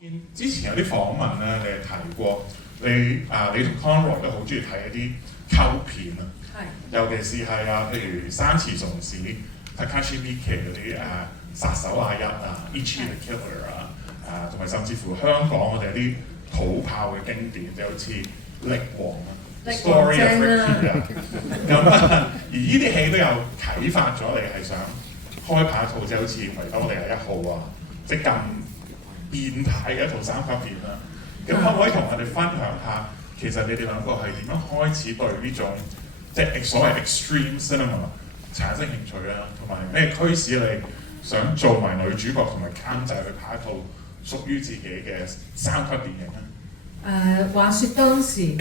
見之前有啲訪問咧，你係提過你同 Conroy 都好中意睇一啲溝片啊，尤其是係譬如山池崇史、Takashi Miike 嗰啲殺手阿一Ichi the Killer 同埋甚至乎香港我哋啲土炮嘅經典，就好似力王Story of Ricky 而呢啲戲都有啟發咗你係想開拍一套即係好似維多利亞1號即係咁變態嘅一套三級片啦。咁可唔可以同我哋分享下，其實你哋兩個係點樣開始對呢種即係所謂 extreme cinema 產生興趣啦，同埋咩驅使你想做埋女主角同埋監製去拍一套屬於自己嘅三級電影咧？話說當時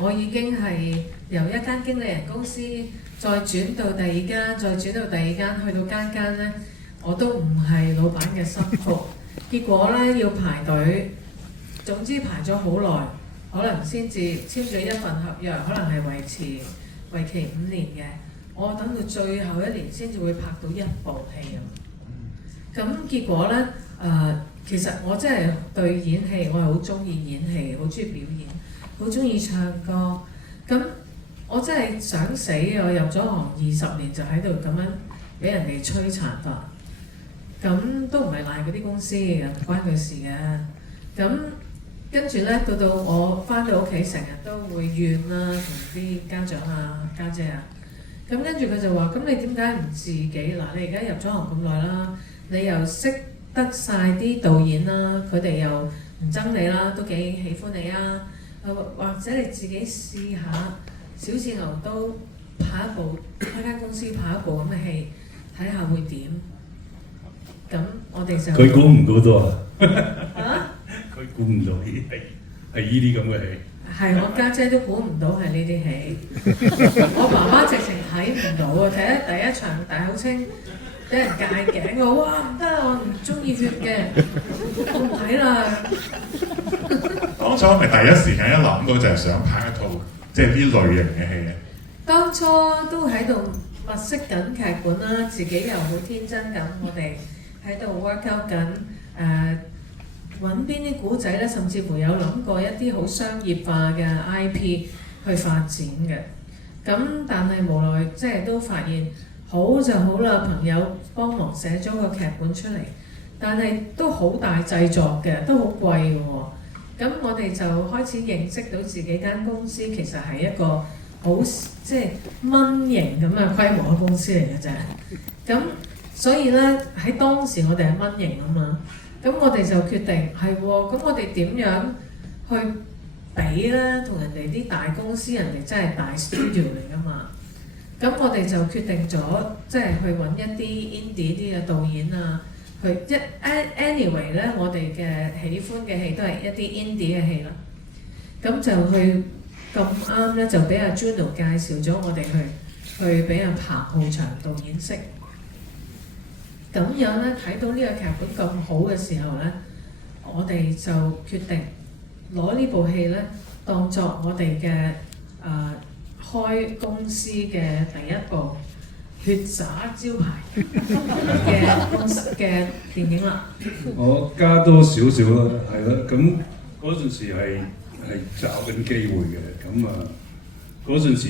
我已經係由一間經理人公司再轉到第二間，再轉到第二間，去到間間咧我都唔係老闆嘅心腹，結果咧要排隊，總之排咗好耐，可能先至簽咗一份合約，可能係為期5年嘅，我等到最後1年先至會拍到一部戲咁。咁結果咧其實我真係對演戲，我係好中意演戲，好中意表演，好中意唱歌。咁我真係想死，我入咗行20年就喺度咁樣俾人哋摧殘法。咁都唔係賴嗰啲公司嘅，唔關佢事嘅。咁跟住咧，到我翻到屋企，成日都會怨啦，同啲家長家姐咁跟住佢就話：咁你點解唔自己嗱？你而家入咗行咁耐啦，你又識得晒啲導演啦，佢哋又唔憎你啦，都幾喜歡你啊！或者你自己試下小試牛刀開間公司拍一部咁嘅戲，睇下會點？咁我哋就佢估唔估到啊？佢估唔到呢啲係呢啲咁嘅戲。係我家姐都估唔到係呢啲戲，我爸爸直情睇唔到啊！睇咗第一場大口青俾人戒頸，我哇唔得啊！我唔中意血嘅，我唔睇啦。當初咪第一時間一諗到就係想拍一套即係呢類型嘅戲咧。當初都喺度物色緊劇本啦，自己又好天真咁，我哋喺度 work out 緊揾邊啲古仔咧，甚至乎有諗過一啲好商業化嘅 IP 去發展嘅。咁但係無奈即係都發現好就好啦，朋友幫忙寫咗個劇本出嚟，但係都好大製作嘅，都好貴嘅喎。咁我哋就開始認識到自己間公司其實係一個好即係蚊型咁嘅規模嘅公司嚟嘅啫。咁所以咧喺當時我哋係蚊型啊嘛。咁我哋就決定係喎，咁我哋點樣去比咧？同人哋啲大公司，人哋真係大 studio 嚟噶嘛。咁我哋就決定咗，即係去揾一啲 indie 啲嘅導演去anyway 咧，我哋嘅喜歡嘅戲都係一啲 indie 嘅戲啦。咁就去咁啱咧，就俾阿 Juno 介紹咗我哋去俾阿彭浩翔導演識。咁樣咧睇到呢個劇本咁好嘅時候咧，我哋就決定攞呢部戲咧當作我哋嘅開公司嘅第一部血灑招牌嘅電影啦。我加多少少啦，係啦，咁嗰陣時係找緊機會嘅，咁嗰陣時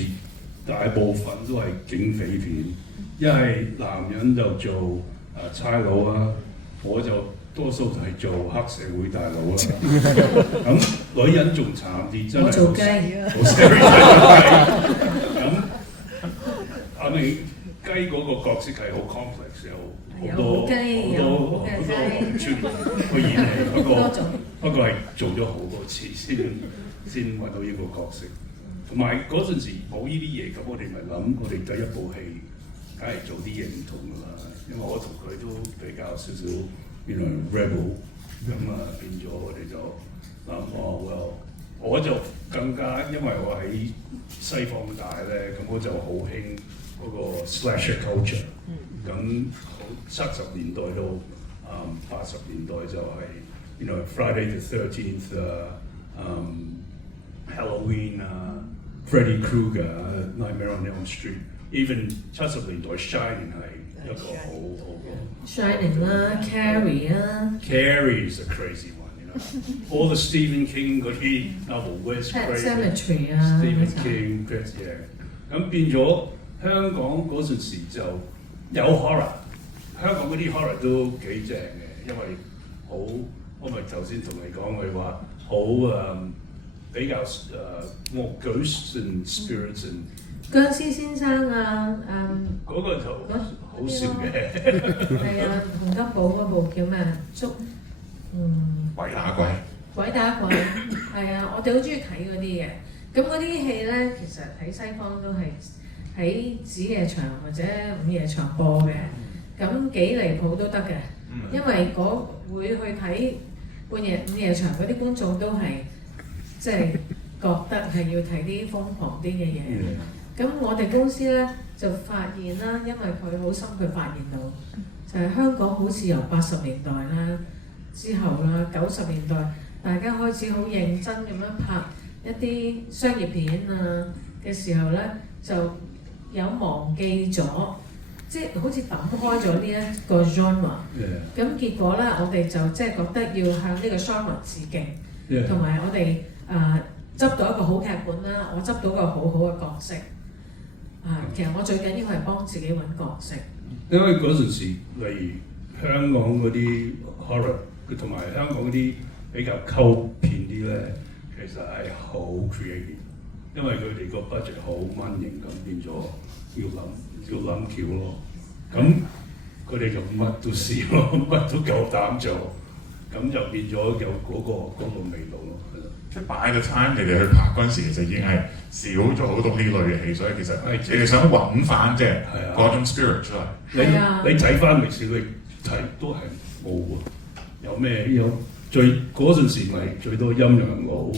大部分都係警匪片，一係男人就做差佬啊，我就多數就係做黑社會大佬啦。咁女人仲慘啲，真係我做雞好 scary 咁阿明雞嗰個角色係好 complex， 有好多農村去演戲，不過係做咗好多次先揾到呢個角色。同埋嗰陣時冇呢啲嘢，咁我哋咪諗，我哋第一部戲梗係做啲嘢唔同㗎啦。因為我同佢都比較少少原來 rebel， 咁變咗我哋就諗我就更加，因為我喺西方大咧，咁我就好興嗰個 slasher culture，咁70年代到80年代就係Friday the 13th Halloween Freddy Krueger Nightmare on Elm Street，even 70年代 Shining 係一個好嘅。Shining 啦 ，Carrie 啊 ，Carrie is a crazy one，you know。All the Stephen King 嗰啲 novel，Where's Pet Cemetery 啊 Stephen King Pet yeah，咁變咗香港嗰陣時就有 horror， 香港嗰啲 horror 都幾正嘅，因為好，我咪頭先同你講佢話好比較ghosts and spirits and 僵屍先生啊，嗰個就好笑嘅。係啊，洪金寶嗰部叫咩？鬼打鬼。鬼打鬼，係啊，我哋好中意睇嗰啲嘅。咁嗰啲戲咧，其實喺西方都係喺子夜場或者午夜場播嘅。咁幾離譜都得嘅，因為會去睇午夜場嗰啲觀眾都係即係覺得係要睇啲瘋狂啲嘅嘢。咁我哋公司咧就發現啦，因為佢好深，佢發現到就係香港好似由80年代啦之後啦90年代，大家開始好認真咁樣拍一啲商業片啊嘅時候咧，就有忘記咗，即係好似抌開咗呢一個 genre。咁結果咧，我哋就即係覺得要向呢個 genre 致敬，同埋我哋執到一個好劇本啦，我執到個好好嘅角色。其實我最緊要係幫自己揾角色。因為嗰陣時，例如香港嗰啲 horror， 同埋香港嗰啲比較溝片啲咧，其實係好 creative， 因為佢哋個 budget 好蚊型咁，變咗要諗橋咯。咁佢哋就乜都試咯，乜都夠膽做，咁就變咗有嗰個味道咯。即係擺個 time，你哋去拍嗰陣時，其實已經係少咗好多呢類嘅戲，所以其實你哋想揾翻即係嗰種 spirit 出嚟。你睇翻歷史，你睇都係冇喎。有咩最嗰陣時咪最多陰陽佬，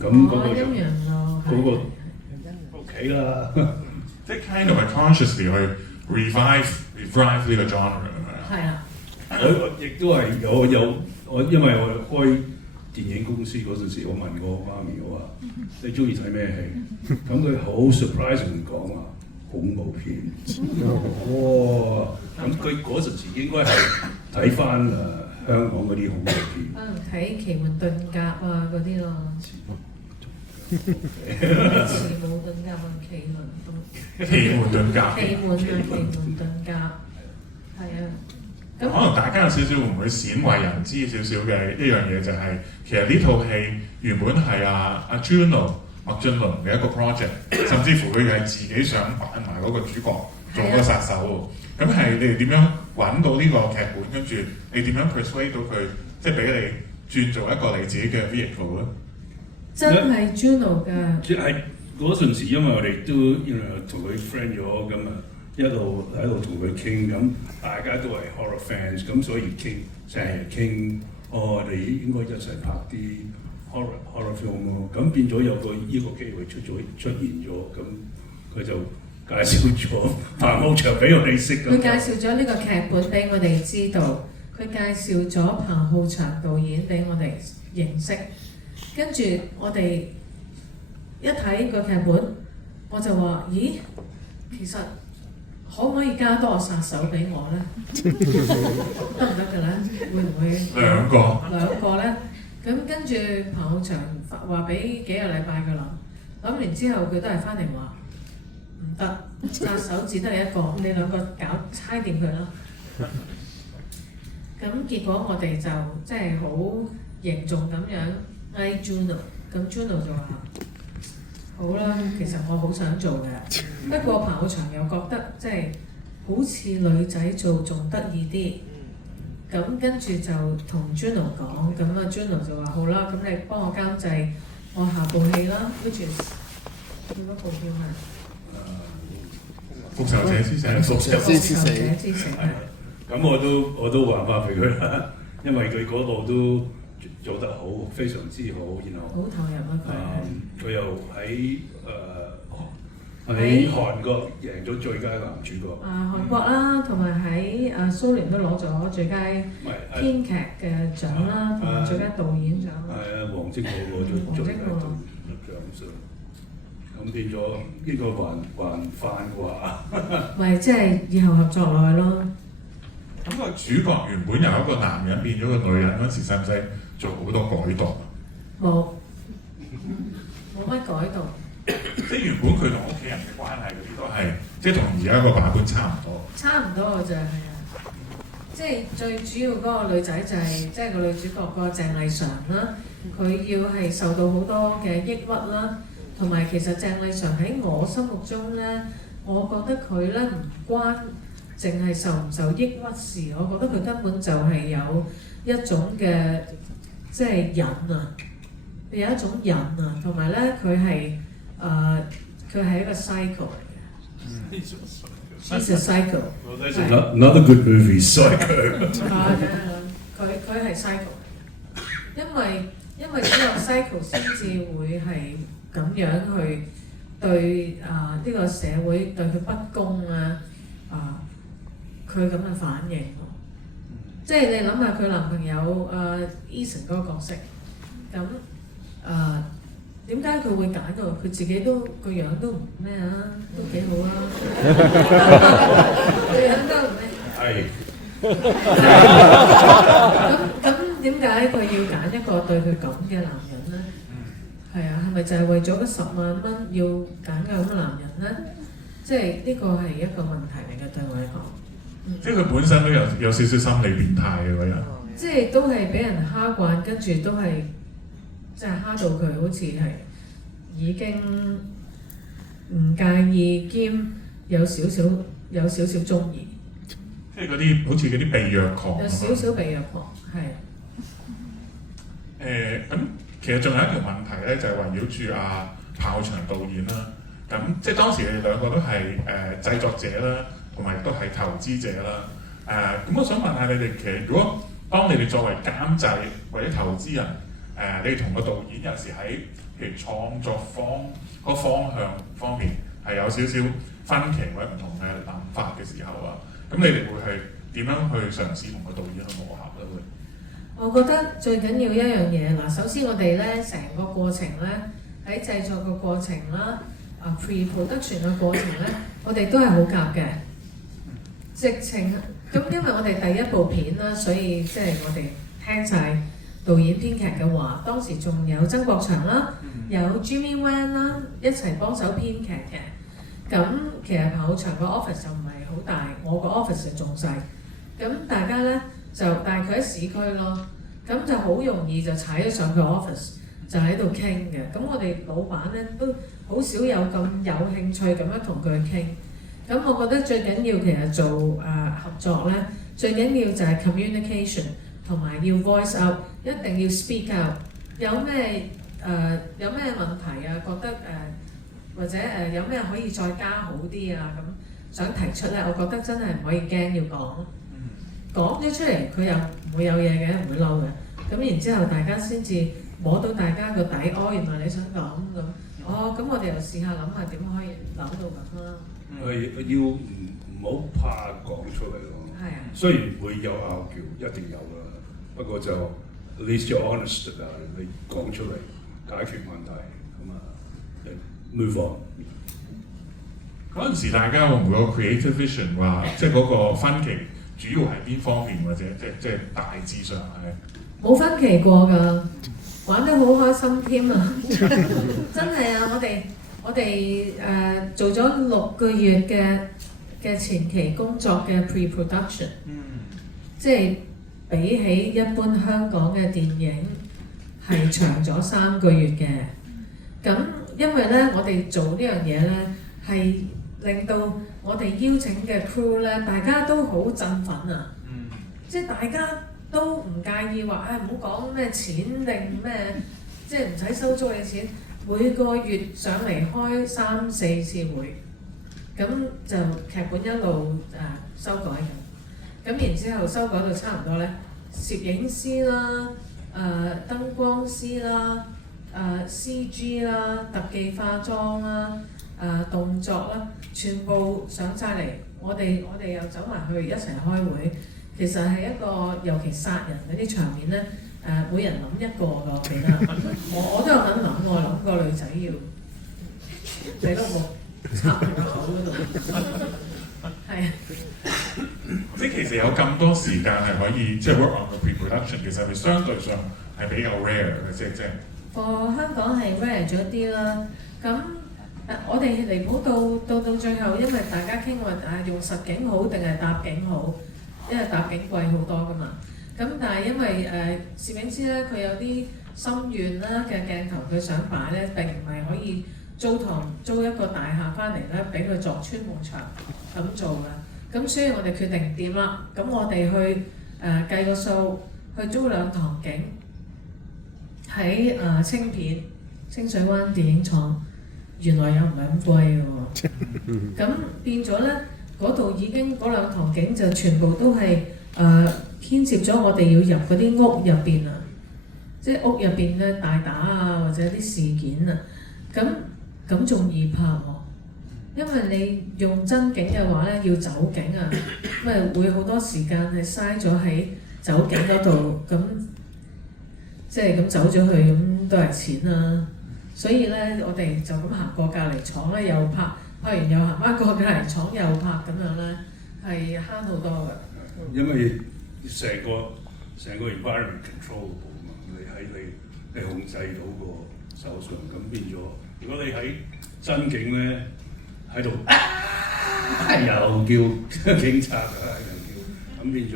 咁嗰個陰陽佬嗰個 OK 啦。即係 kind of consciously 去 revive 呢個 genre 咁樣。係啊。我亦都係我因為我開電影公司嗰陣時，我問過媽咪，我話你中意睇咩戲？咁佢好 surprising 講話恐怖片。哇！咁佢嗰陣時應該係睇翻香港嗰啲恐怖片。可能睇奇門遁甲啊嗰啲咯。奇門遁甲啊，奇門遁甲。奇門遁甲，係啊。可能大家有少少會唔會鮮為人知少少嘅一樣嘢就係、其實呢套戲原本係阿 Juno 麥浚龍嘅一個 project， 甚至乎佢係自己想扮埋嗰個主角做嗰個殺手喎。咁係你哋點樣揾到呢個劇本，跟住你點樣 persuade 到佢，即係俾你轉做一個你自己嘅 vehicle 咧？真係 Juno 㗎。即係嗰陣時，因為我哋都同佢 friend 咗咁啊。一路喺度同佢傾，咁大家都係 horror fans，咁所以成日傾，我哋應該一齊拍啲 horror film 咯。咁變咗有個呢個機會出現咗，咁佢就介紹咗彭浩翔俾我哋識。佢介紹咗呢個劇本俾我哋知道，佢介紹咗彭浩翔導演俾我哋認識，跟住我哋一睇個劇本，我就話：咦，其實可唔可以加多個殺手俾我咧？得唔得㗎咧？會唔會兩個咧？咁跟住彭浩翔話俾幾個禮拜佢諗完之後，佢都係翻嚟話唔得，殺手只得你一個，你兩個猜掂佢啦。咁結果我哋就即係好凝重咁樣嗌 Juno， 咁 Juno 就話：好啦，其實我好想做嘅，不過彭浩翔又覺得即係好似女仔做仲得意啲，咁跟住就同 Juno 講，咁啊 Juno 就話好啦，咁你幫我監製我下部戲啦 ，which is 佢嗰部叫咩？復仇者之死。復仇者之死。咁我都話翻俾佢啦，因為佢嗰度都做得好，非常之好，然後好投入啊佢又喺韓國贏咗最佳男主角。韓國啦，同埋喺蘇聯都攞咗最佳編劇嘅獎啦，同埋最佳導演獎。係啊，黃精武攞咗最佳導演獎。咁變咗呢個還飯嘅話，咪即係以後合作落去咯。咁個主角原本由一個男人變咗個女人嗰時，使唔使做好多改動？冇乜改動。即係原本佢同屋企人嘅關係嗰啲都係，即係同而家個版本差唔多。差唔多嘅啫，係啊。即係最主要嗰個女仔就係、即係個女主角個鄭麗嫦啦，佢要係受到好多嘅抑鬱啦，同埋其實鄭麗嫦喺我心目中咧，我覺得佢咧唔關淨係受唔受抑鬱事，我覺得佢根本就係有一種嘅即係癮啊，有一種癮啊，同埋咧佢係佢係一個 cycle 嚟嘅。She's a cycle. Well, that's another good movie, Psycho. 佢係 cycle 嚟嘅，因為只有 cycle 先至會係咁樣去對呢個社會對佢不公佢咁嘅反應咯。即係你諗下佢男朋友Eason 嗰個角色，咁點解佢會揀到佢自己都個樣都唔咩啊，都幾好啊，個樣都唔咩。係。咁點解佢要揀一個對佢咁嘅男人咧？係啊，係咪就係為咗嗰10萬蚊要揀個咁嘅男人咧？即係呢個係一個問題嚟嘅對我嚟講。即係佢本身都有少少心理變態嘅嗰人。即係都係俾人蝦慣，跟住都係。即係蝦到佢好似係已經唔介意兼有少少中意，即係嗰啲好似嗰啲被虐狂。有少少被虐狂，係。咁其實仲有一條問題咧，就係圍繞住炮場導演啦。咁即係當時你哋兩個都係製作者啦，同埋都係投資者啦。咁我想問下你哋，其實如果當你哋作為監製或者投資人，你同個導演有時喺譬如創作個方向方面係有少少分歧或者唔同嘅諗法嘅時候咁你哋會係點樣去嘗試同個導演去磨合咧？會？我覺得最緊要一樣嘢嗱，首先我哋咧成個過程咧喺製作嘅過程啦，pre-production 嘅過程咧，我哋都係好夾嘅，直情咁因為我哋第一部片啦，所以即係我哋聽晒導演編劇嘅話，當時仲有曾國祥啦，有 Jimmy Wan 啦，一齊幫手編劇嘅。咁其實炮場個 office 就唔係好大，我個 office 就仲細。咁大家咧就大概喺市區咯，咁就好容易就踩咗上佢 office，就喺度傾嘅。咁我哋老闆咧都好少有咁有興趣咁樣同佢傾。咁我覺得最緊要其實做合作咧，最緊要就係 communication。同埋要 voice out， 一定要 speak out。有咩問題啊？覺得或者有咩可以再加好啲啊？咁想提出咧，我覺得真係唔可以驚，要講。講咗出嚟，佢又唔會有嘢嘅，唔會嬲嘅。咁然之後，大家先至摸到大家個底。原來你想講咁。咁我哋又試下諗下點可以諗到咁啦。要唔好怕講出嚟咯。係啊。雖然會有拗撬，一定有啦。不過就 at least you're honest 你講出嚟解決問題move on。嗰陣時大家會唔會有 creative vision 話，即係嗰個分歧主要係邊方面，或者即係大致上係？冇分歧過㗎，玩得好開心添啊！真係啊，我哋做咗6個月嘅前期工作嘅 pre-production，即係。比起一般香港嘅電影係長咗3個月嘅，咁因為咧我哋做呢樣嘢咧係令到我哋邀請嘅 crew 咧大家都好振奮啊！即係大家都唔介意話唔好講咩錢定咩，即係唔使收租嘅錢，每個月上嚟開3、4次會，咁就劇本一路修改嘅。咁然之後修改到差唔多咧，攝影師啦、燈光師啦、CG 啦、特技化妝啦、動作啦，全部上晒嚟，我哋又走埋去一齊開會。其實係一個尤其殺人嗰啲場面咧，每人諗一個㗎，我記得。我都有諗過女仔要俾粒木插喺個口嗰度。係啊。即係其實有咁多時間係可以即係 work on 個 pre-production， 其實係相對上係比較 rare 嘅，即係。香港係 rare 咗啲啦。咁我哋離譜到最後，因為大家傾話用實景好定係搭景好，因為搭景貴好多噶嘛。咁但係因為攝影師咧，佢有啲心願啦嘅鏡頭，佢想擺咧並唔係可以租一個大廈翻嚟咧，俾佢作穿夢牆咁做嘅。咁所以我哋決定掂啦。咁我哋去計個數，去租2堂景喺青片清水灣電影廠，原來又唔係咁貴喎。咁變咗咧，嗰度已經嗰2堂景就全部都係牽涉咗我哋要入嗰啲屋入邊啊，即係屋入邊嘅大打啊，或者啲事件啊，咁仲易拍喎。因為你用真景嘅話咧，要走景啊，咁咪會好多時間係嘥咗喺走景嗰度，咁即係咁走咗去，咁都係錢啦。所以咧，我哋就咁行過隔離廠咧，又拍完又行翻過隔離廠又拍咁樣咧，係慳好多嘅。因為成個 environment controllable 嘛，你控制到個手上，咁變咗。如果你喺真景咧喺度又叫警察啊，又叫咁變咗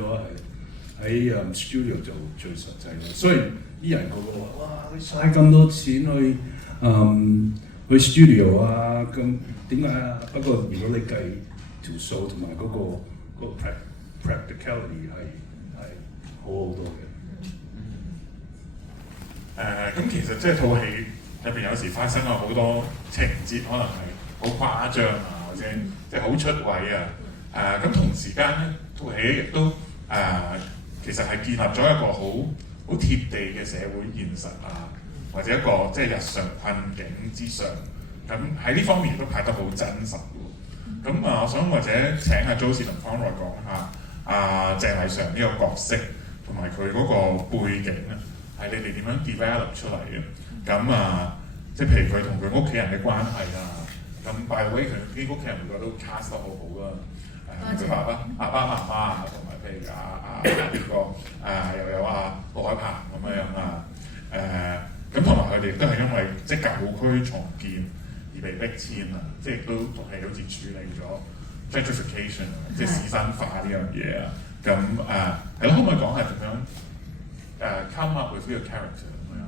喺studio 就最實際啦。雖然啲人個話哇，你嘥咁多錢去 studio 啊，咁點解啊？不過如果你計條數同埋嗰個 practicality 係好好多嘅。咁其實即係套戲入邊有時發生咗好多情節，可能係好誇張啊，或者即係好出位啊。咁同時間咧，套戲亦都其實係建立咗一個好貼地嘅社會現實啊，或者一個即係日常困境之上。咁喺呢方面都拍得好真實喎。咁我想或者請阿 Josie 同方來講下鄭麗嫦呢個角色同埋佢嗰個背景啊，係你哋點樣 develop 出嚟嘅？咁即係譬如佢同佢屋企人嘅關係啊，咁 by the way 佢啲屋企人每個都 cast 得好好啦。佢爸爸媽媽啊，同埋譬如呢個又有陸海鵬咁樣啊，咁同埋佢哋都係因為即係舊區重建而被逼遷啊，即係都仲係好似處理咗 gentrification 即係仕紳化呢樣嘢啊。咁係咯，可唔可以講係點樣come up with 呢個 character 咁樣？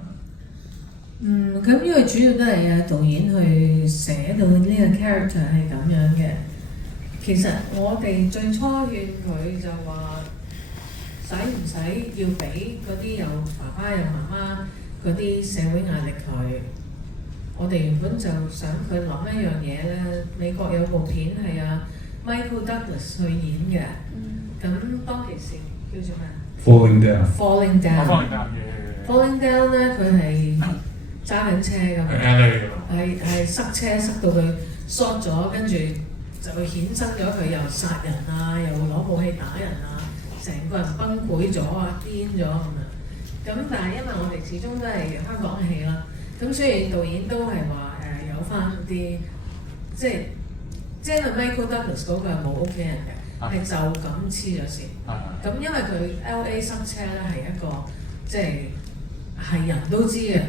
咁因為主要都係導演去寫到呢個 character 係咁樣嘅。其實我哋最初勸佢就話，使唔使要俾嗰啲有爸爸有媽媽嗰啲社會壓力佢？我哋原本就想佢諗一樣嘢咧，美國有部片係Michael Douglas 去演嘅，咁當其時叫做咩？Falling Down 咧，佢係揸緊車咁樣，係塞車塞到佢 short 咗，跟住就衍生咗佢又殺人啊，又攞武器打人啊，成個人崩潰咗啊，癲咗咁樣。咁但係因為我哋始終都係香港嘅戲啦，咁所以導演都係話有翻啲即係 Michael Douglas 嗰個係冇屋企人嘅，係就咁黐咗線。咁因為佢 LA 塞車咧係一個即係人都知嘅。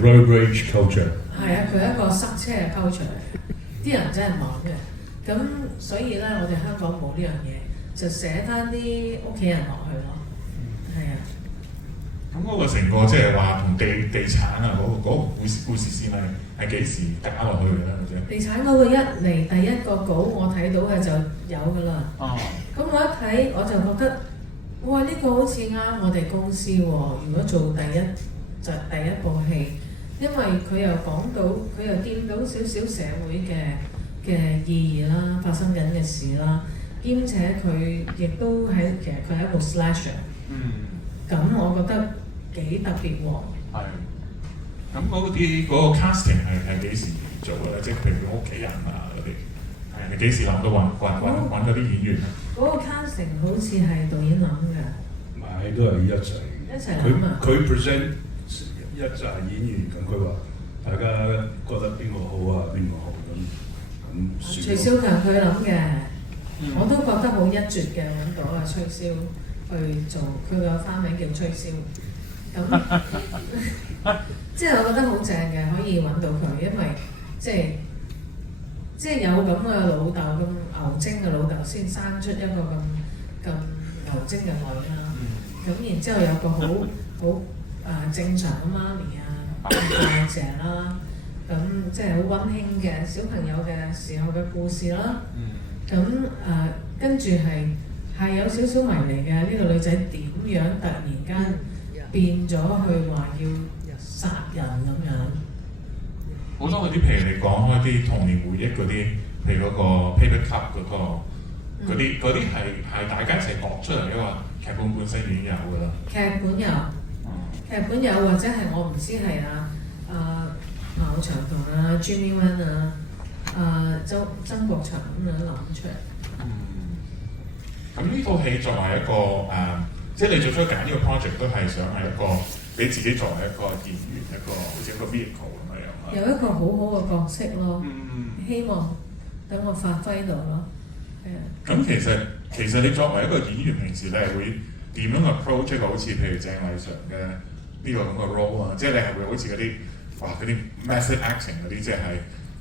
road rage culture。係啊，佢係一個塞車嘅 culture 嚟嘅，啲人真係猛嘅。咁所以咧，我哋香港冇呢樣嘢，就寫翻啲屋企人落去咯。係啊。咁嗰個成個即係話同地產啊嗰個故事線係幾時加落去嘅咧？或者地產嗰個一嚟第一個稿我睇到嘅就有㗎啦。咁我一睇我就覺得，哇！呢個好似啱我哋公司喎。如果做第一部戲，因為佢又講到，佢又掂到少少社會嘅意義啦，發生緊嘅事啦，兼且佢亦都其實佢係一部 slasher。咁我覺得幾特別喎。係。咁嗰個 casting 係幾時做嘅咧？即係譬如佢屋企人啊嗰啲，你幾時諗到揾嗰啲演員咧？嗰個 casting 好似係導演諗嘅。唔係，都係一齊諗啊！佢 present 一紮演員，咁佢話大家覺得邊個好啊，邊個好咁徐少強佢諗嘅，我都覺得好一絕嘅揾到啊吹簫去做，佢個花名叫吹簫。咁即係我覺得好正嘅，可以揾到佢，因為即係有咁嘅老豆咁牛精嘅老豆，先生出一個咁牛精嘅女啦。咁然之後有個好正常嘅媽咪啊，大姐啦，咁即係好溫馨嘅小朋友嘅時候嘅故事啦。咁跟住係有少少迷離嘅，呢個女仔點樣突然間變咗去話要殺人咁樣？好多嗰啲譬如你講開啲童年回憶嗰啲，譬如嗰個 Paper Cup 嗰啲係大家一齊度出嚟嘅嘛，劇本身已經有㗎啦。劇本有，或者係我唔知係馬長同Jimmy Wan 曾國祥咁樣諗出嚟。咁呢套戲作為一個即係你最初揀呢個 project 都係想係一個俾自己作為一個演員，一個好似一個 vehicle 咁樣啊。有一個好好嘅角色咯，希望等我發揮到咯。咁其實你作為一個演員，平時你係會點樣 approach 一個好似譬如鄭偉常嘅呢個咁嘅 role 啊？即係你係會好似嗰啲 method acting 嗰啲，即係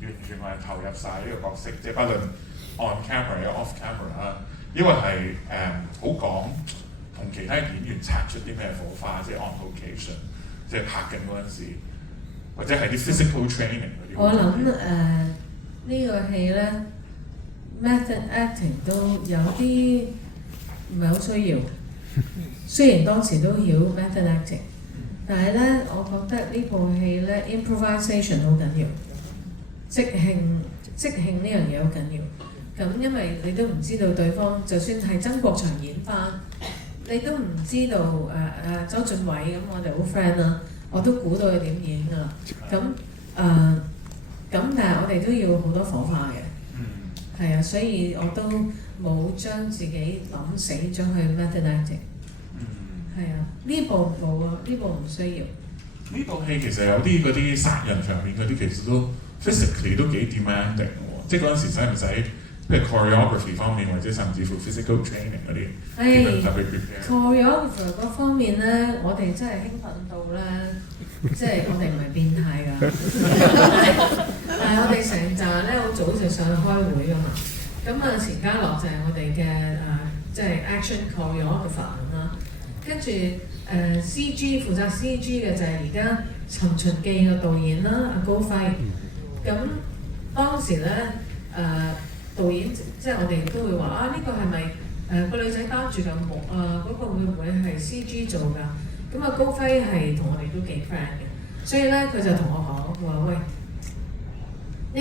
完全係投入晒呢個角色，即係不論 on camera 又 off camera 啊，因為係好講同其他演員擦出啲咩火花，即係 on location， 即係拍緊嗰陣時，或者係啲 physical training 嗰啲。我諗呢個戲咧 method acting 都有啲唔係好需要，雖然當時都曉 method acting， 但係咧我覺得呢部戲咧 improvisation 好緊要，即興呢樣嘢好緊要。咁因為你都唔知道對方，就算係曾國祥演翻，你都唔知道周俊偉咁，我哋好 friend 啦，我都估到佢點演㗎。咁但係我哋都要好多火花嘅，係啊，所以我都冇將自己諗死咗去 method acting。係啊，呢部冇啊，呢部唔需要。呢部戲其實有啲嗰啲殺人場面嗰啲，其實都 physically 都幾 demanding 喎，即係嗰陣時使唔使？譬如 choreography 方面，或者甚至乎 physical training 嗰啲，特別 choreography 嗰方面咧，我哋真係興奮到咧，即係我哋唔係變態㗎，但係我哋成扎咧好早就上去開會㗎嘛。咁錢嘉樂就係我哋嘅即係 action choreographer 咁啦。跟住CG 負責 CG 嘅就係而家《尋秦記》嘅導演啦，阿高輝。咁當時咧導演即係我哋都會話呢個係咪個女仔擔住嚿木嗰個會唔會係 CG 做㗎？咁高輝係同我哋都幾 friend 嘅，所以咧佢就同我講話喂，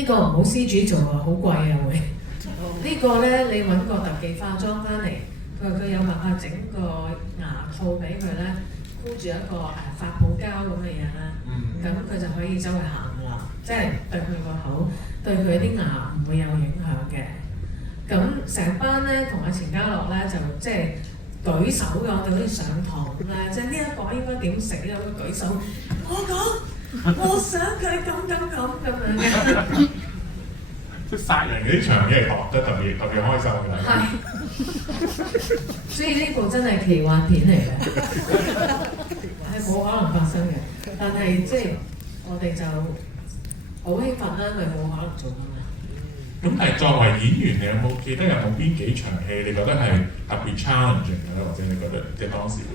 呢個唔好 CG 做啊，好貴啊會。呢個咧你揾個特技化妝翻嚟，佢有辦法整個牙套俾佢咧，箍住一個發泡膠咁嘅嘢咧，咁佢就可以周圍行㗎啦，即係對佢個口。對佢啲牙唔會有影響嘅，咁成班咧同阿錢嘉樂咧就即係舉手嘅，我哋好似上堂咁咧，即係呢一個應該點食咧，佢舉手，我想佢咁樣嘅。即係殺人嗰啲場面係度得特別開心嘅。係，所以呢部真係奇幻片嚟嘅，係冇可能發生嘅，但係即係我哋就。好興奮啦，因為冇可能做㗎嘛。咁但係作為演員，你有冇記得有冇邊幾場戲你覺得係特別 challenging 嘅咧？或者你覺得即係當時會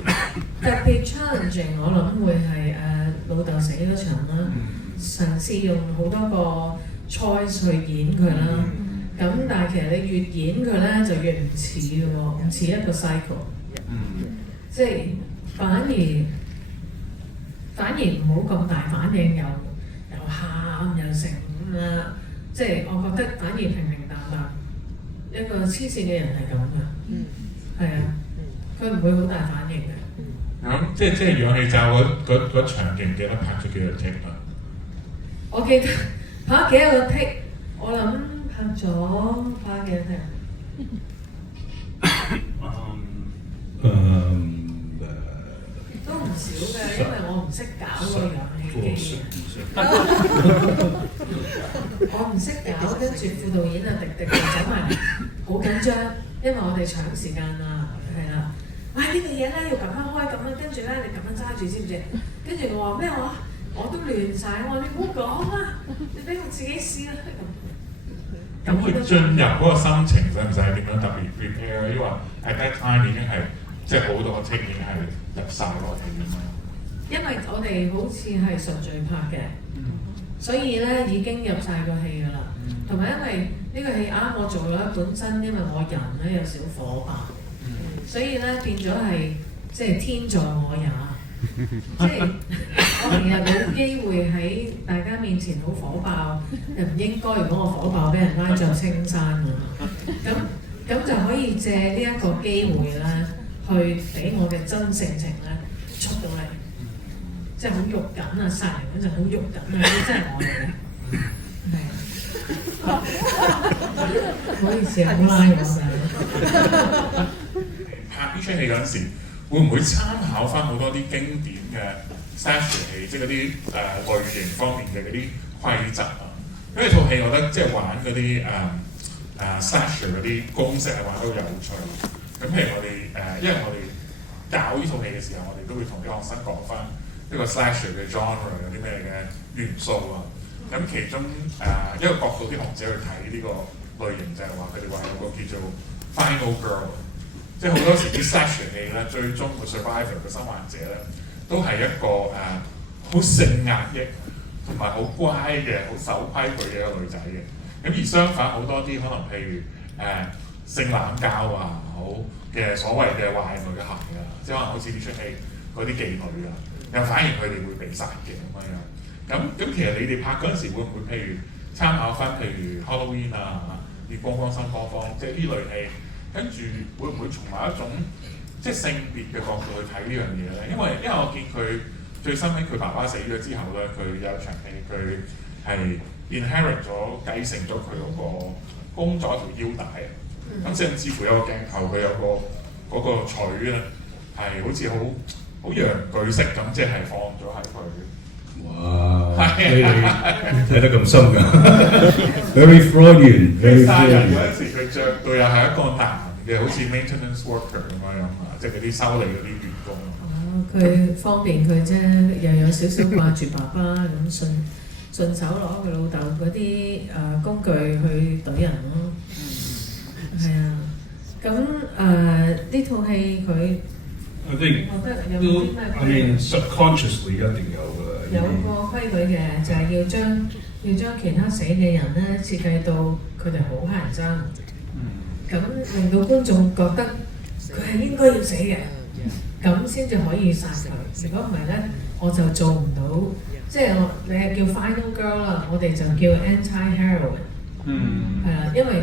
特別 challenging， 我諗會係老豆死嗰場啦，嘗試用好多個 choice 去演佢啦。咁但係其實你越演佢咧，就越唔似嘅喎，唔似一個 cycle。即係反而唔好咁大反應，又喊又成咁啦，即係我覺得反而平平淡淡，一個黐線嘅人係咁㗎，係啊，佢唔會好大反應嘅。咁即係氧氣罩嗰場記唔記得拍咗幾多 take 啊？我記得拍幾多個 take， 我諗拍幾多 take？ 都唔少嘅，因為我唔識搞個氧氣機我唔識搞，跟住副導演啊迪迪就走埋嚟，好緊張，因為我哋搶時間啊，係啦。呢個嘢咧要咁樣開咁樣，跟住咧你咁樣揸住知唔知？跟住我話咩話？我都亂晒，我話你唔好講啦，你俾我自己試啦咁佢進入嗰個心情使唔使點樣特別 prepare？因為 at that time 已經係即係好多個 take 已經係入晒嗰個戲咁樣。因為我哋好似係順序拍嘅，所以咧已經入晒個戲㗎啦。同埋因為呢個戲啱我做咗，本身因為我人咧有少火爆，所以咧變咗係即係天在我也。即係我平日冇機會喺大家面前好火爆，又唔應該。如果我火爆，俾人拉咗青山㗎。咁就可以借呢一個機會咧，去俾我嘅真性情咧出到嚟，即係好肉緊啊！殺人嗰陣好肉緊啊！呢真係我嚟嘅，係。唔好意思啊，好拉我拍呢出戲嗰陣時，會唔會參考翻好多啲經典嘅 slasher 戲，即係嗰啲類型方面嘅嗰啲規則啊？因為套戲我覺得即係玩嗰啲slasher 嗰啲公式係玩得好有趣。咁譬如我哋因為我哋教呢套戲嘅時候，我哋都會同啲學生講翻呢個 slasher 嘅 genre 有啲咩嘅元素啊。咁其中一個角度啲學者去睇呢個類型就係話佢哋話有個叫做 final girl。即係好多時啲 slasher 戲咧，最終個 survivor 嘅生還者咧，都係一個好性壓抑同埋好乖嘅、好守規矩嘅一個女仔嘅。咁而相反好多啲可能譬如性濫交啊，好嘅所謂嘅壞女孩啊，即係可能好似呢出戲嗰啲妓女啊，又反而佢哋會被殺嘅咁樣。咁其實你哋拍嗰陣時會唔會譬如參考翻譬如 Halloween 啊、月光光心慌慌，即係呢類戲？跟住會唔會從埋一種即係性別嘅角度去睇呢樣嘢咧？因為我見佢最深喺佢爸爸死咗之後咧，佢有一場戲佢係 inherit 咗繼承咗佢嗰個公咗條腰帶啊。咁甚至乎有個鏡頭佢有個嗰個錘咧係好似好陽具式咁，即係放咗喺佢。哇！睇得咁深㗎，very Freudian。殺人嗰陣時，佢着到又係一個男嘅，好似 maintenance worker 咁樣啊，即係嗰啲修理嗰啲員工。佢方便佢啫，又有少少掛住爸爸咁，順手攞佢老豆嗰啲工具去懟人咯。係啊，咁呢套戲佢。I think 都 I mean subconsciously 一定有㗎。有個規矩嘅，就係要將其他死嘅人咧設計到佢哋好乞人憎，咁令到觀眾覺得佢係應該要死嘅，咁先至可以殺佢。如果唔係咧，我就做唔到。即係你係叫 final girl 啦，我哋就叫 anti-heroine。係啦，因為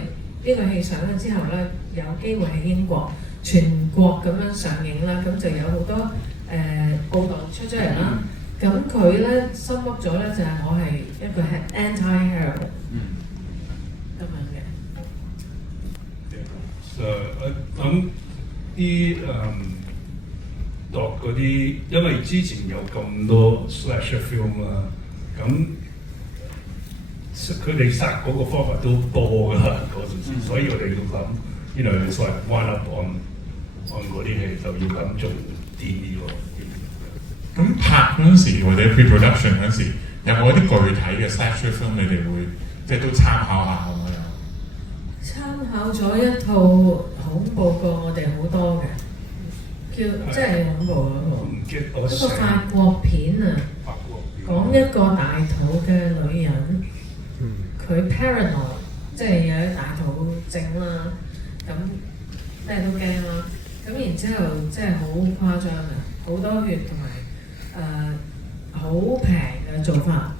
呢個戲上咗之後咧，有機會喺英國全國咁樣上映啦，咁就有好多報導出咗嚟啦。咁佢咧心噏咗咧就係我係一個係 anti-heroine 咁樣嘅。咁啲度嗰啲，因為之前有咁多 slasher film 啦，咁佢哋殺嗰個方法都多㗎嗰陣時，所以我哋要諗，you know it's like one up on 嗰啲戲就要咁做啲咯。咁拍嗰陣時或者 pre-production 嗰陣時，有冇一啲具體嘅 slasher film 你哋會即係都參考下咁樣？參考咗一套恐怖過我哋好多嘅，叫即係恐怖嗰個，一個法國片啊，講一個大肚嘅女人，佢 paranoid， 即係有大肚症啦，咁咩都驚啦，咁然之後即係好誇張嘅，好多血同埋。好平嘅做法，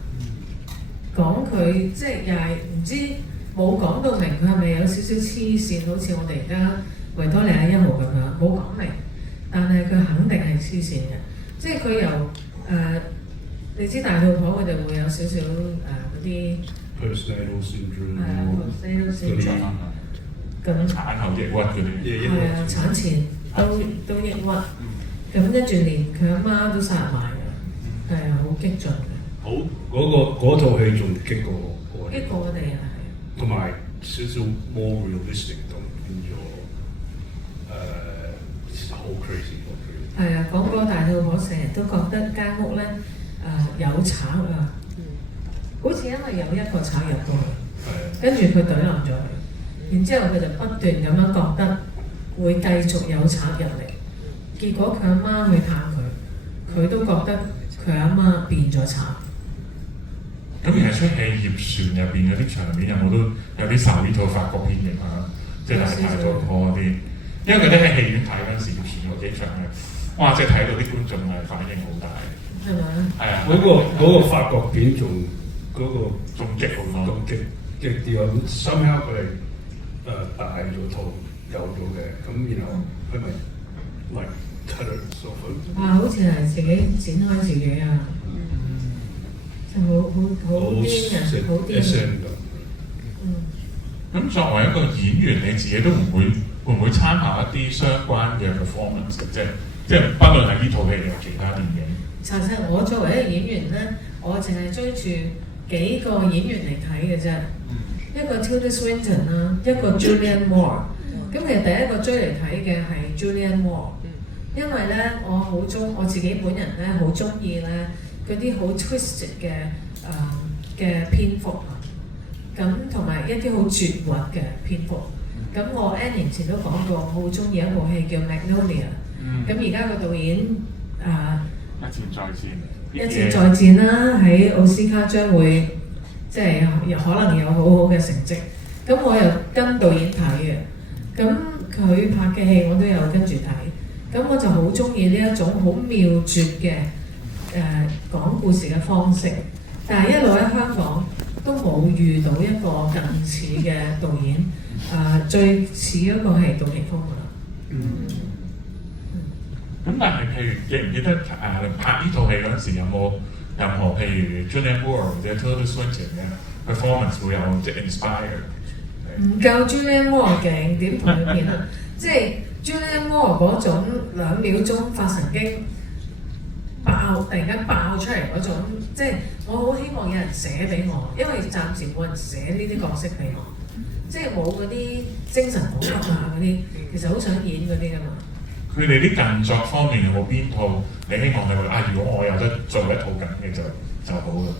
講佢即係又係唔知冇講到明佢係咪有少少黐線，好似我哋而家維多利亞1號咁樣，冇講明，但係佢肯定係黐線嘅，即係佢由你知大肚婆佢哋會有少少嗰啲 postnatal syndrome， postnatal syndrome， 咁產後抑鬱嗰啲，係啊，產前都抑鬱。咁咁跟住連佢阿媽都殺埋嘅，係啊，好激進嘅。好嗰套戲仲激過我哋。激過我哋啊，係。同埋少少 more realistic 咁變咗好 crazy 好 crazy。係啊，講過大肚婆成日都覺得間屋咧有賊啊，好似因為有一個賊入過去，跟住佢懟冧咗佢，然之後佢就不斷咁樣覺得會繼續有賊入嚟，結果佢阿媽去探佢，佢都覺得佢阿媽變咗賊。咁其實出戲《葉船》入邊嗰啲場面有冇都有啲受呢套法國片影響，即係大肚婆嗰啲，因為嗰啲喺戲院睇嗰陣時，《葉船》嗰幾場係，哇！即係睇到啲觀眾係反應好大，係咪？係啊，嗰個法國片仲嗰個仲激好多，仲激啲啊！咁深刻佢哋大咗肚有咗嘅，咁然後佢咪 cut it so full。哇！好似係自己剪開自己啊！好癲嘅，好癲嘅。咁作為一個演員，你自己都會唔會參考一啲相關嘅 performance 即係不論係呢套戲定係其他電影？其實我作為一個演員咧，我淨係追住幾個演員嚟睇嘅啫。一個 Tilda Swinton 啦，一個 Julianne Moore。咁其實第一個追嚟睇嘅係 Julianne Moore，因為咧我自己本人咧好中意咧嗰啲好 twisted 嘅蝙蝠啊，咁同埋一啲好絕核嘅蝙蝠。咁我 N 年前都講過，我好中意一部戲叫 Magnolia。咁而家個導演一戰再戰啦，喺奧斯卡將會即係可能有好好嘅成績。咁我又跟導演睇嘅，咁佢拍嘅戲我都有跟住睇。咁我就好中意呢一種好妙絕嘅講故事嘅方式，但係一路喺香港都冇遇到一個近似嘅導演，最似嗰個係杜琪峰㗎啦。咁但係譬如記唔記得拍呢套戲嗰陣時有冇任何譬如 Julianne Moore 或者 Tilda Swinton 嘅 performance 會有即係 inspire？ 唔夠 Julianne Moore 勁，點同佢變啊？即係 Julianne Moore 嗰種2秒鐘發神經突然間爆出嚟嗰種，即係我好希望有人寫俾我，因為暫時冇人寫呢啲角色俾我，即係冇嗰啲精神補給啊嗰啲，其實好想演嗰啲㗎嘛。佢哋啲近作方面有冇邊套你希望你會如果我有得做一套咁嘅就好啦？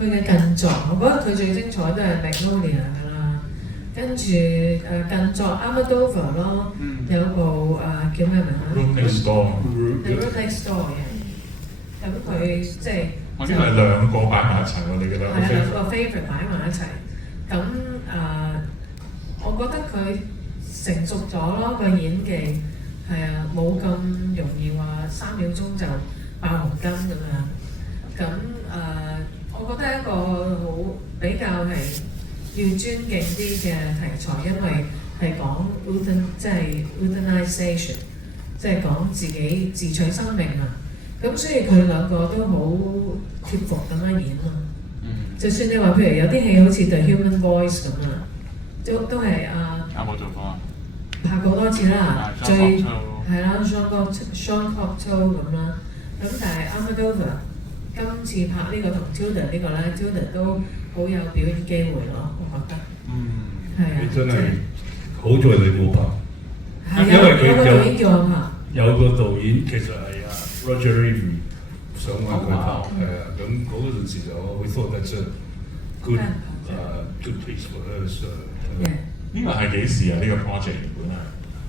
佢嘅近作，我覺得佢最精彩都係 Magnolia 㗎啦，跟住近作 Almodovar 咯，有部叫咩名啊 ？Room Next Door。The Room Next Door 嘅，咁佢即係我呢個係兩個擺埋一齊喎，你嘅兩個 favorite。係兩個 favorite 擺埋一齊，咁我覺得佢成熟咗咯個演技。係啊，冇咁容易話3秒鐘就爆紅筋咁樣。咁我覺得一個好比較係要尊敬啲嘅題材，因為係講 euthanization， 即係講自己自取生命啊。咁所以佢兩個都好貼服咁樣演咯。就算你話譬如有啲戲好似 The Human Voice 咁啊，都係有冇做過啊？拍過多次啦，最係啦 Sean Cocteau 咁啦，咁但係 Almodovar 今次拍呢個同 Tilda 呢個咧 ，Tilda 都好有表演機會咯，我覺得。係啊。你真係好在你冇拍，因為佢有個導演叫我拍。有個導演其實係Roger Avary 想揾佢拍，係啊，咁嗰陣時就我會 thought that's a good piece for her。呢個係幾時啊？呢個 project 原本係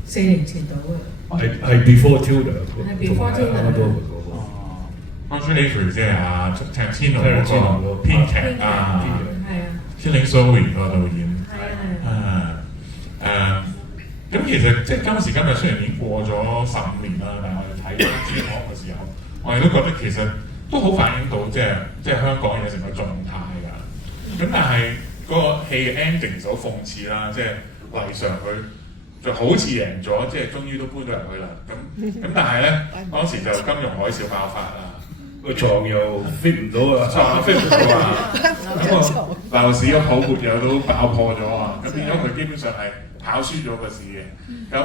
4年前到嘅。係 before Tilda。係 before Tilda。Roger Avary 即係Tarantino 嗰個編劇啊，Killing Zoe 個導演。咁其實即係今時今日雖然已經過咗15年啦，但係我哋睇《天王》嘅時候，我哋都覺得其實都好反映到即係香港嘅成個狀態㗎。咁但係個戲嘅 ending 就好諷刺啦，即係黎常佢就好似贏咗，即係終於都搬咗入去啦。咁但係咧當時就金融海嘯爆發啦，個床又 fit 唔到啊，床 fit 唔到啊，咁個樓市嘅泡沫又都爆破咗啊，咁變咗佢基本上係跑輸咗個市嘅。咁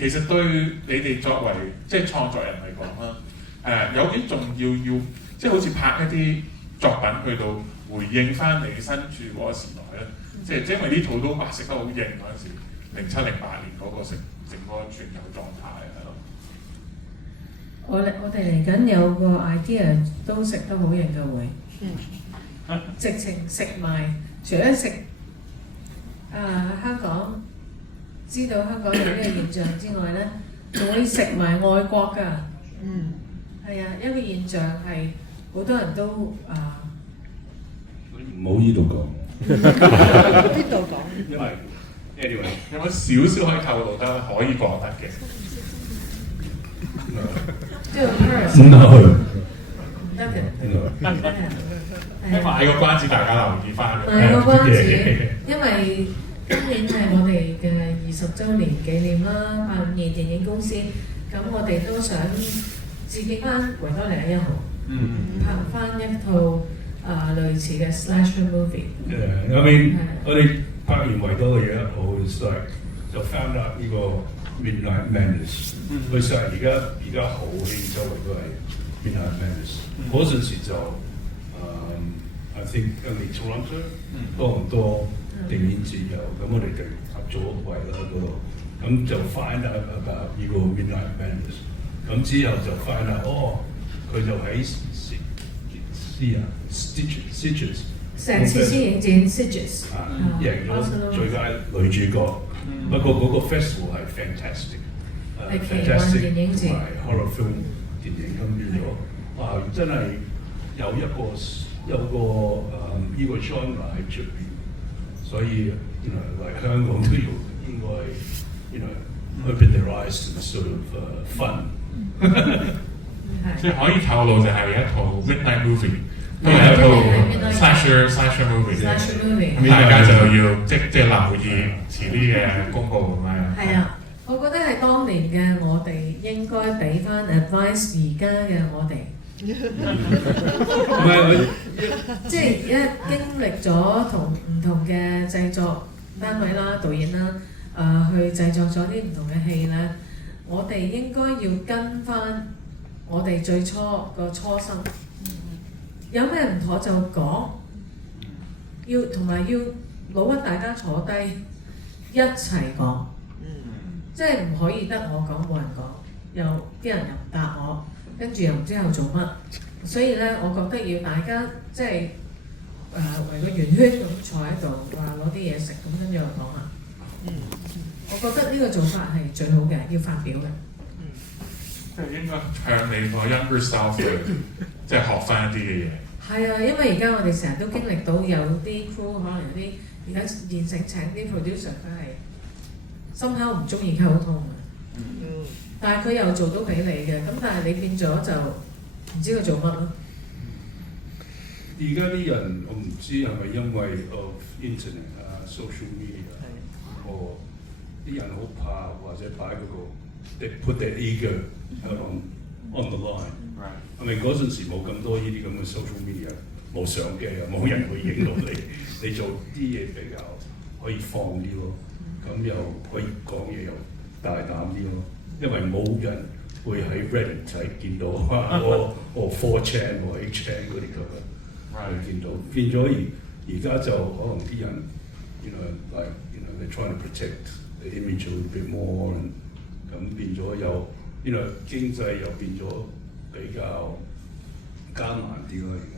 其實對你哋作為即係創作人嚟講啦，有幾重要即係好似拍一啲作品去到回應翻你身處嗰個時代咧，即係因為呢套都食得好應嗰陣時，07、08年嗰個整個全球狀態係咯。我哋嚟緊有個 idea 都食得好型嘅會，直情食埋，除咗食香港知道香港有呢個現象之外咧，仲會食埋外國㗎。係啊，一個現象係好多人都唔好呢度講，邊度講？因為 anyway 有冇少少可以透露得可以講得嘅？唔得嘅，賣個關子，大家留意翻。賣個關子，因為今年係我哋嘅20週年紀念啦，852電影公司，咁我哋都想致敬翻維多利亞1號，拍翻一套類似嘅 slasher movie。I mean 我哋拍完維多利亞1號就 found out 呢個 Midnight Madness，佢成日而家好興周圍都係 Midnight Madness。嗰陣時就I think 今年 Toronto 多唔多電影節有，咁我哋就合咗位啦嗰度，咁就 find out about 呢個 Midnight Madness， 咁之後就 find out 佢就喺Stitches 成次先影展 Stitches 贏咗最佳女主角。不過嗰個 festival 係 fantastic， 係奇幻電影節，同埋 horror film 電影咁變咗，哇！真係有個呢個 genre 喺出邊，所以嚟香港都要應該open their eyes to sort of fun。即係可以透露就係一套 Midnight Movie，都係一套 slasher movie， 咁大家就要即係留意遲啲嘅公告咁樣。係啊，我覺得係當年嘅我哋應該俾翻 advice 而家嘅我哋。即係而家經歷咗唔同嘅製作單位啦、導演啦，去製作咗啲唔同嘅戲咧，我哋應該要跟翻我哋最初個初心。有咩唔妥就講，同埋要攞返大家坐低一齊講，即係唔可以得我講冇人講，又啲人又唔答我，跟住又唔知後做乜，所以咧，我覺得要大家即係圍個圓圈咁坐喺度，話攞啲嘢食咁跟住就講啦。我覺得呢個做法係最好嘅，要發表嘅。即係應該向你個 younger self 去即係學翻一啲嘅嘢。係啊，因為而家我哋成日都經歷到有啲 crew 可能有啲而家現成請啲 producer 佢係心口唔中意溝通嘅，但係佢又做到俾你嘅，咁但係你變咗就唔知佢做乜咯。而家啲人我唔知係咪因為 of internet social media， 啲人好怕或者擺嗰個 they put their ego on the line。I mean 嗰陣時冇咁多呢啲咁嘅 social media， 冇相機啊，冇人會影到你，你做啲嘢比較可以放啲咯，咁又可以講嘢又大膽啲咯，因為冇人會喺 Reddit 睇見到我 4chan 或 8chan 嗰啲咁嘅，見到變咗而家就可能啲人they're trying to protect the image a little bit more， 咁變咗又經濟又變咗比較艱難啲咯而家。